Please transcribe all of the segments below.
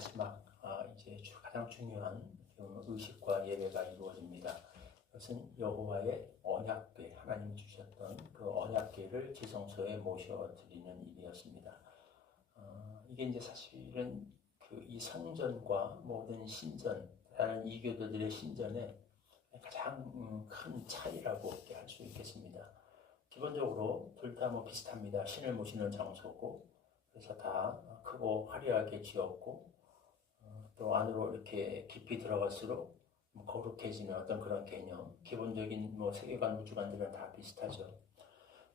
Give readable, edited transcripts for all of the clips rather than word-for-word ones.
마지막 이제 가장 중요한 의식과 예배가 이루어집니다. 그것은 여호와의 언약궤, 하나님이 주셨던 그 언약궤를 지성소에 모셔드리는 일이었습니다. 이게 이제 사실은 이 성전과 모든 신전, 다른 이교도들의 신전의 가장 큰 차이라고 할 수 있겠습니다. 기본적으로 둘 다 비슷합니다. 신을 모시는 장소고, 그래서 다 크고 화려하게 지었고, 또 안으로 이렇게 깊이 들어갈수록 거룩해지는 어떤 그런 개념, 기본적인 세계관, 우주관들은 다 비슷하죠.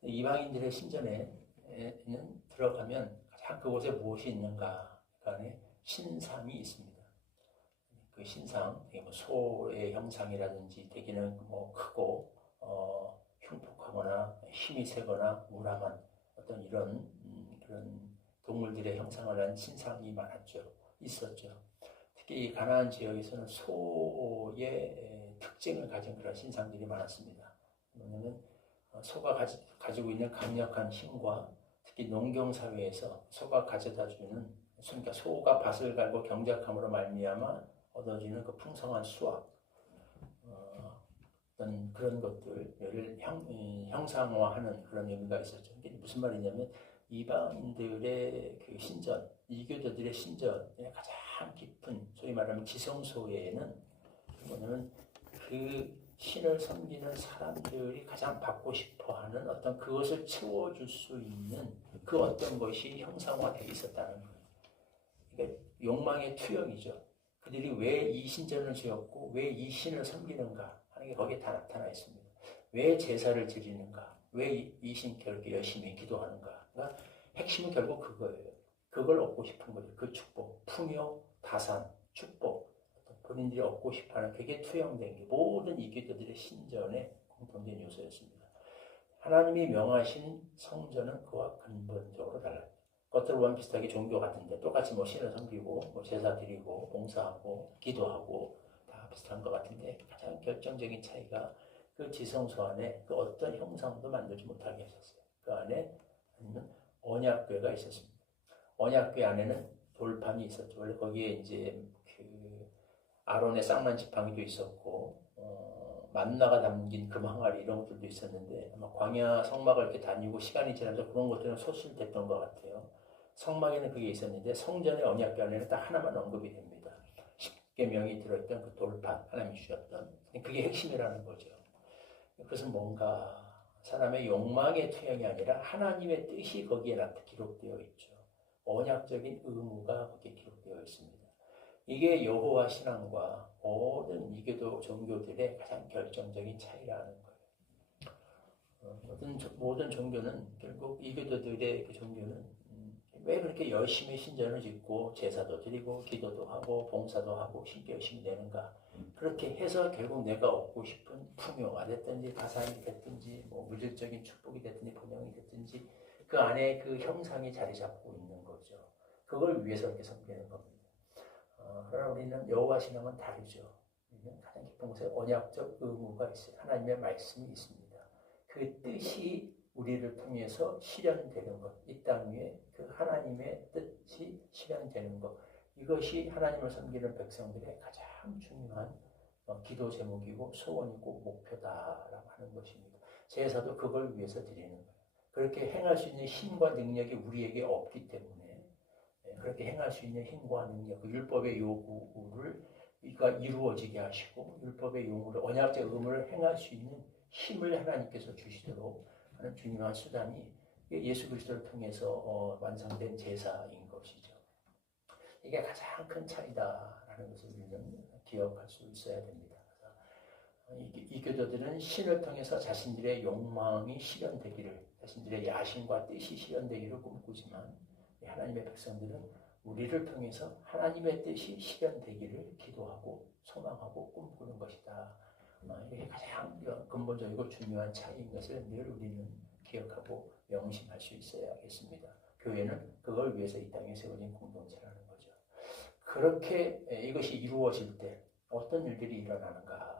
이방인들의 신전에는 들어가면 가장 그곳에 무엇이 있는가 간에 신상이 있습니다. 그 신상, 소의 형상이라든지 대개는 크고 흉폭하거나 힘이 세거나 우람한 어떤 이런 그런 동물들의 형상을 한 신상이 있었죠. 특히 이 가나안 지역에서는 소의 특징을 가진 그런 신상들이 많았습니다. 왜냐하면 소가 가지고 있는 강력한 힘과 특히 농경 사회에서 소가 가져다주는, 그러니까 소가 밭을 갈고 경작함으로 말미암아 얻어지는 그 풍성한 수확, 어떤 그런 것들을 형상화하는 그런 의미가 있었죠. 이게 무슨 말이냐면 이방인들의 그 신전, 이교도들의 신전의 가장 깊은 소위 말하면 지성소에는 뭐냐면 그 신을 섬기는 사람들이 가장 받고 싶어하는 어떤 그것을 채워줄 수 있는 그 어떤 것이 형상화되어 있었다는 거예요. 그러니까 욕망의 투영이죠. 그들이 왜 이 신전을 지었고 왜 이 신을 섬기는가 하는 게 거기에 다 나타나 있습니다. 왜 제사를 드리는가, 왜 이 신께 그렇게 열심히 기도하는가. 그러니까 핵심은 결국 그거예요. 그걸 얻고 싶은 거죠. 그 축복, 풍요, 다산, 축복, 본인들이 얻고 싶어하는 그게 투영된 게 모든 이교도들의 신전의 공통된 요소였습니다. 하나님이 명하신 성전은 그와 근본적으로 달라요. 겉으로 보면 비슷하게 종교 같은데 똑같이 신을 섬기고 제사 드리고 봉사하고 기도하고 다 비슷한 것 같은데 가장 결정적인 차이가 그 지성소 안에 그 어떤 형상도 만들지 못하게 하셨어요. 그 안에 언약궤가 있었습니다. 언약궤 안에는 돌판이 있었죠. 원래 거기에 이제 그 아론의 쌍난 지팡이도 있었고 만나가 담긴 금 항아리 이런 것들도 있었는데 아마 광야 성막을 이렇게 다니고 시간이 지나면서 그런 것들은 소실됐던 것 같아요. 성막에는 그게 있었는데 성전의 언약궤 안에는 딱 하나만 언급이 됩니다. 10계명이 들어있던 그 돌판, 하나님이 주셨던 그게 핵심이라는 거죠. 그것은 뭔가 사람의 욕망의 투영이 아니라 하나님의 뜻이 거기에 기록되어 있죠. 언약적인 의무가 거기에 기록되어 있습니다. 이게 여호와 신앙과 모든 이교도 종교들의 가장 결정적인 차이라는 거예요. 모든 종교는 결국 이교도들의 그 종교는 왜 그렇게 열심히 신전을 짓고 제사도 드리고 기도도 하고 봉사도 하고 신께 열심히 내는가? 그렇게 해서 결국 내가 얻고 싶은 풍요가 됐든지 가산이 됐든지 물질적인 축복이 됐든지 번영이 됐든지 그 안에 그 형상이 자리 잡고 있는 거죠. 그걸 위해서 이렇게 섬기는 겁니다. 그러나 우리는 여호와 신앙은 다르죠. 우리는 가장 깊은 곳에 언약적 의무가 있어요. 하나님의 말씀이 있습니다. 그 뜻이 우리를 통해서 실현되는 것, 이 땅 위에 그 하나님의 뜻이 실현되는 것, 이것이 하나님을 섬기는 백성들의 가장 중요한 기도 제목이고 소원이고 목표다라고 하는 것입니다. 제사도 그걸 위해서 드리는 거예요. 그렇게 행할 수 있는 힘과 능력이 우리에게 없기 때문에 그렇게 행할 수 있는 힘과 능력, 그 율법의 요구를 이루어지게 하시고 율법의 요구를 언약적 의무를 행할 수 있는 힘을 하나님께서 주시도록 하는 중요한 수단이 예수 그리스도를 통해서 완성된 제사인 것이죠. 이게 가장 큰 차이다라는 것을 우리는 기억할 수 있어야 됩니다. 이 교도들은 신을 통해서 자신들의 욕망이 실현되기를, 자신들의 야심과 뜻이 실현되기를 꿈꾸지만 하나님의 백성들은 우리를 통해서 하나님의 뜻이 실현되기를 기도하고 소망하고 꿈꾸는 것이다. 이게 가장 근본적이고 중요한 차이인 것을 늘 우리는 기억하고 명심할 수 있어야겠습니다. 교회는 그걸 위해서 이 땅에 세워진 공동체라는 거죠. 그렇게 이것이 이루어질 때 어떤 일들이 일어나는가?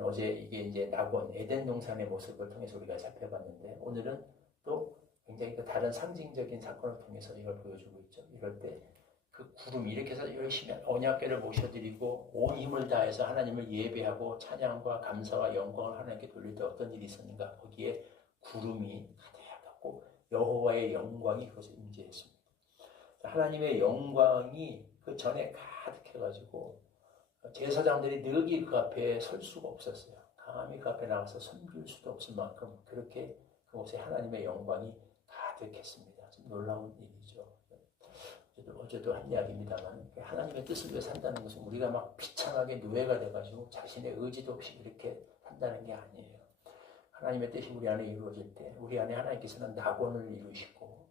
어제 이게 이제 낙원, 에덴 동산의 모습을 통해서 우리가 살펴봤는데 오늘은 또 굉장히 다른 상징적인 사건을 통해서 이걸 보여주고 있죠. 이럴 때 그 구름이 이렇게 해서 열심히 언약궤를 모셔드리고 온 힘을 다해서 하나님을 예배하고 찬양과 감사와 영광을 하나님께 돌릴 때 어떤 일이 있었는가? 거기에 구름이 가득하고 여호와의 영광이 그것에 임재했습니다. 하나님의 영광이 그 전에 가득해가지고 제사장들이 늙이 그 앞에 설 수가 없었어요. 감히 그 앞에 나가서 섬길 수도 없을 만큼 그렇게 그곳에 하나님의 영광이 가득했습니다. 좀 놀라운 일이죠. 어제도 한 이야기입니다만 하나님의 뜻을 위해 산다는 것은 우리가 막 비참하게 노예가 돼가지고 자신의 의지도 없이 이렇게 산다는 게 아니에요. 하나님의 뜻이 우리 안에 이루어질 때 우리 안에 하나님께서는 낙원을 이루시고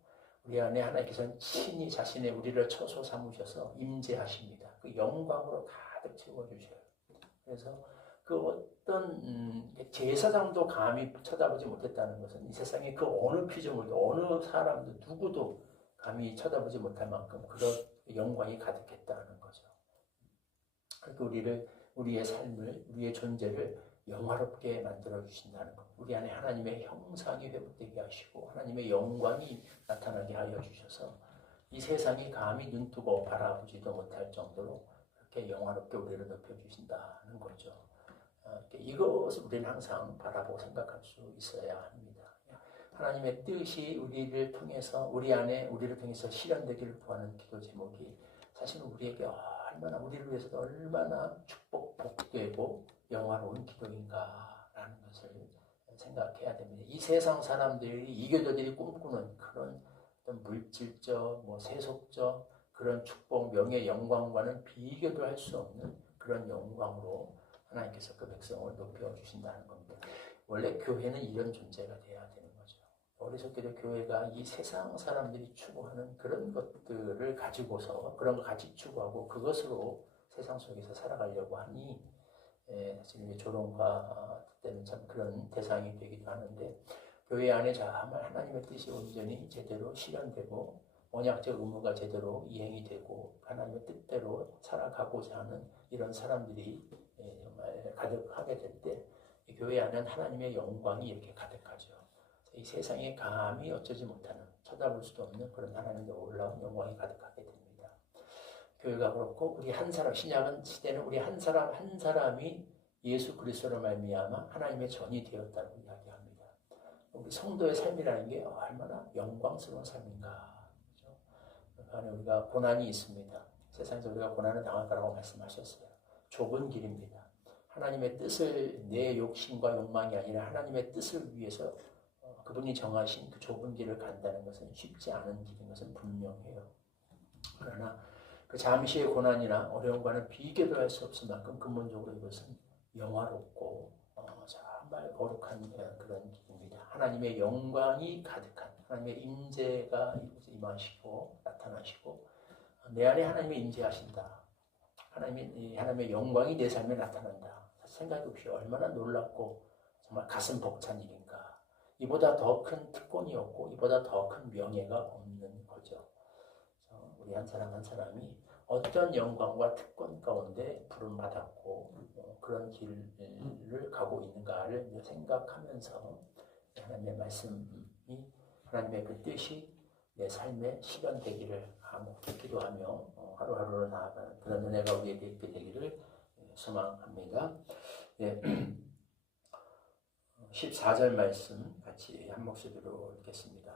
우리 안에 하나님께서는 친히 자신의 우리를 처소 삼으셔서 임재하십니다. 그 영광으로 가득 채워주셔요. 그래서 그 어떤 제사장도 감히 쳐다보지 못했다는 것은 이 세상에 그 어느 피조물도 어느 사람도 누구도 감히 쳐다보지 못할 만큼 그런 영광이 가득했다는 거죠. 그러니까 우리의 삶을, 우리의 존재를 영화롭게 만들어 주신다는 것. 우리 안에 하나님의 형상이 회복되게 하시고 하나님의 영광이 나타나게 하여 주셔서 이 세상이 감히 눈뜨고 바라보지도 못할 정도로 그렇게 영화롭게 우리를 높여주신다는 거죠. 이것을 우리는 항상 바라보고 생각할 수 있어야 합니다. 하나님의 뜻이 우리를 통해서 우리를 통해서 실현되기를 구하는 기도 제목이 사실 우리에게 얼마나 우리를 위해서도 얼마나 복되고 영화로운 기도인가라는 것을 생각해야 됩니다. 이 세상 사람들이 이교도들이 꿈꾸는 그런 어떤 물질적, 세속적 그런 축복, 명예, 영광과는 비교도 할 수 없는 그런 영광으로 하나님께서 그 백성을 높여주신다는 겁니다. 원래 교회는 이런 존재가 돼야 되는 거죠. 어리석게도 교회가 이 세상 사람들이 추구하는 그런 것들을 가지고서 그런 걸 같이 추구하고 그것으로 세상 속에서 살아가려고 하니 사실 조롱과 때는 참 그런 대상이 되기도 하는데 교회 안에 정말 하나님의 뜻이 온전히 제대로 실현되고 언약적 의무가 제대로 이행이 되고 하나님의 뜻대로 살아가고자 하는 이런 사람들이 정말 가득하게 될 때 교회 안에는 하나님의 영광이 이렇게 가득하죠. 이 세상에 감히 어쩌지 못하는 쳐다볼 수도 없는 그런 하나님의 놀라운 영광이 가득하게 됩니다. 교회가 그렇고 우리 한 사람 신약은 시대는 우리 한 사람 한 사람이 예수 그리스도로 말미암아 하나님의 전이 되었다고 이야기합니다. 우리 성도의 삶이라는 게 얼마나 영광스러운 삶인가. 그렇죠? 그 안에 우리가 고난이 있습니다. 세상에서 우리가 고난을 당할 거라고 말씀하셨어요. 좁은 길입니다. 하나님의 뜻을 내 욕심과 욕망이 아니라 하나님의 뜻을 위해서 그분이 정하신 그 좁은 길을 간다는 것은 쉽지 않은 길인 것은 분명해요. 그러나 그 잠시의 고난이나 어려움과는 비교도 할 수 없을 만큼 근본적으로 이것은 영화롭고 정말 거룩한 그런 길입니다. 하나님의 영광이 가득한 하나님의 임재가 임하시고 나타나시고 내 안에 하나님의 임재하신다. 하나님의 영광이 내 삶에 나타난다. 생각 없이 얼마나 놀랍고 정말 가슴 벅찬 일인가. 이보다 더 큰 특권이 없고 이보다 더 큰 명예가 없는 거죠. 우리 한 사람 한 사람이 어떤 영광과 특권 가운데 부름받았고 그런 길을 가고 있는가를 생각하면서 하나님의 말씀이 하나님의 그 뜻이 내 삶에 실현되기를 기도하며 하루하루를 나아가는 그런 은혜가 우리에게 있게 되기를 소망합니다. 14절 말씀 같이 한 목소리로 읽겠습니다.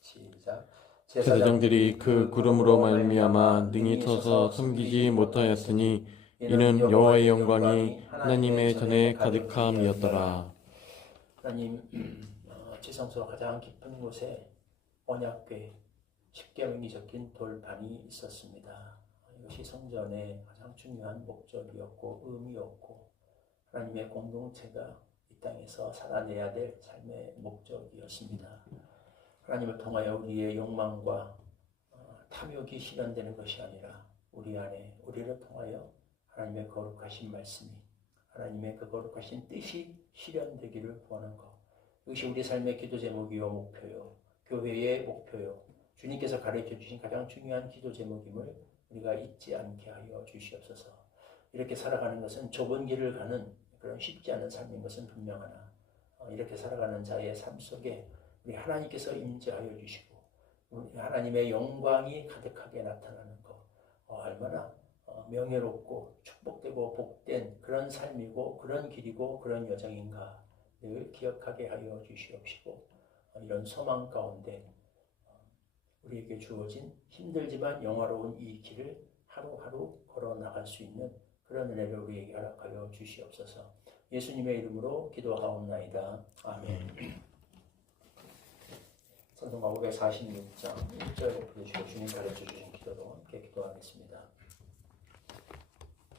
시작. 제사장들이 그 구름으로 말미암아 능히 서서 섬기지 못하였으니 이는 여호와의 영광이 하나님의 전에 가득함이었더라. 하나님 지성소 가장 깊은 곳에 언약궤 십계명이 적힌 돌판이 있었습니다. 이것이 성전의 가장 중요한 목적이었고 의미였고 하나님의 공동체가 이 땅에서 살아내야 될 삶의 목적이었습니다. 하나님을 통하여 우리의 욕망과 탐욕이 실현되는 것이 아니라 우리 안에 우리를 통하여 하나님의 거룩하신 말씀이 하나님의 그 거룩하신 뜻이 실현되기를 구하는 것. 이것이 우리 삶의 기도 제목이요 목표요 교회의 목표요 주님께서 가르쳐 주신 가장 중요한 기도 제목임을 우리가 잊지 않게 하여 주시옵소서. 이렇게 살아가는 것은 좁은 길을 가는 그런 쉽지 않은 삶인 것은 분명하나 이렇게 살아가는 자의 삶 속에 우리 하나님께서 임재하여 주시고 하나님의 영광이 가득하게 나타나는 것, 얼마나 명예롭고 축복되고 복된 그런 삶이고 그런 길이고 그런 여정인가 늘 기억하게 하여 주시옵시고, 이런 소망 가운데 우리에게 주어진 힘들지만 영화로운 이 길을 하루하루 걸어 나갈 수 있는 그런 은혜를 우리에게 허락하여 주시옵소서. 예수님의 이름으로 기도하옵나이다. 아멘. 찬송가 546장 1절 부르시고 주님 가르쳐 주신 기도로 함께 기도하겠습니다.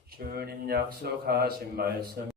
주님 약속하신 말씀